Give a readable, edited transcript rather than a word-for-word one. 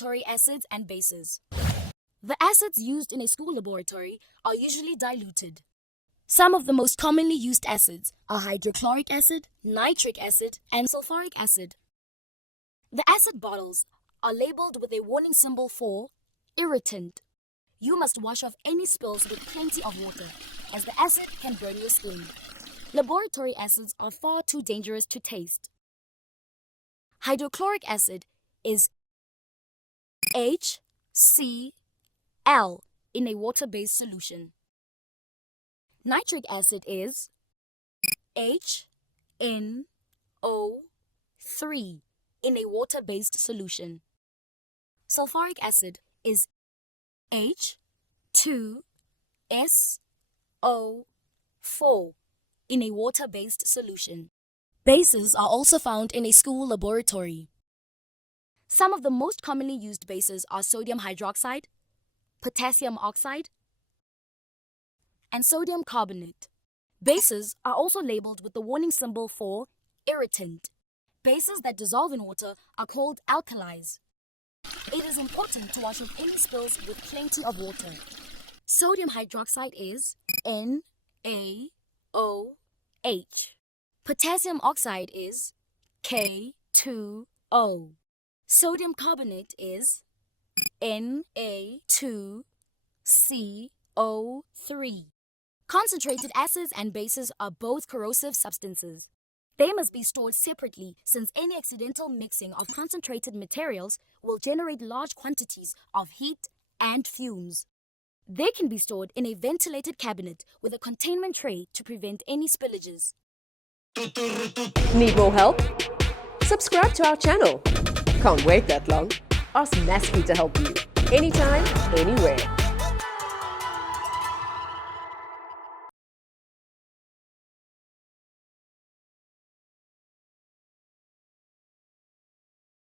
laboratory acids and bases. The acids used in a school laboratory are usually diluted. Some of the most commonly used acids are hydrochloric acid, nitric acid, and sulfuric acid. The acid bottles are labeled with a warning symbol for irritant. You must wash off any spills with plenty of water, as the acid can burn your skin. Laboratory acids are far too dangerous to taste. Hydrochloric acid is HCl in a water-based solution. Nitric acid is HNO3 in a water-based solution. Sulfuric acid is H2SO4 in a water-based solution. Bases are also found in a school laboratory. Some of the most commonly used bases are sodium hydroxide, potassium oxide, and sodium carbonate. Bases are also labeled with the warning symbol for irritant. Bases that dissolve in water are called alkalis. It is important to wash off any spills with plenty of water. Sodium hydroxide is NaOH. Potassium oxide is K2O. Sodium carbonate is Na2CO3. Concentrated acids and bases are both corrosive substances. They must be stored separately since any accidental mixing of concentrated materials will generate large quantities of heat and fumes. They can be stored in a ventilated cabinet with a containment tray to prevent any spillages. Need more help? Subscribe to our channel. Can't wait that long? Ask Masky to help you. Anytime, anywhere.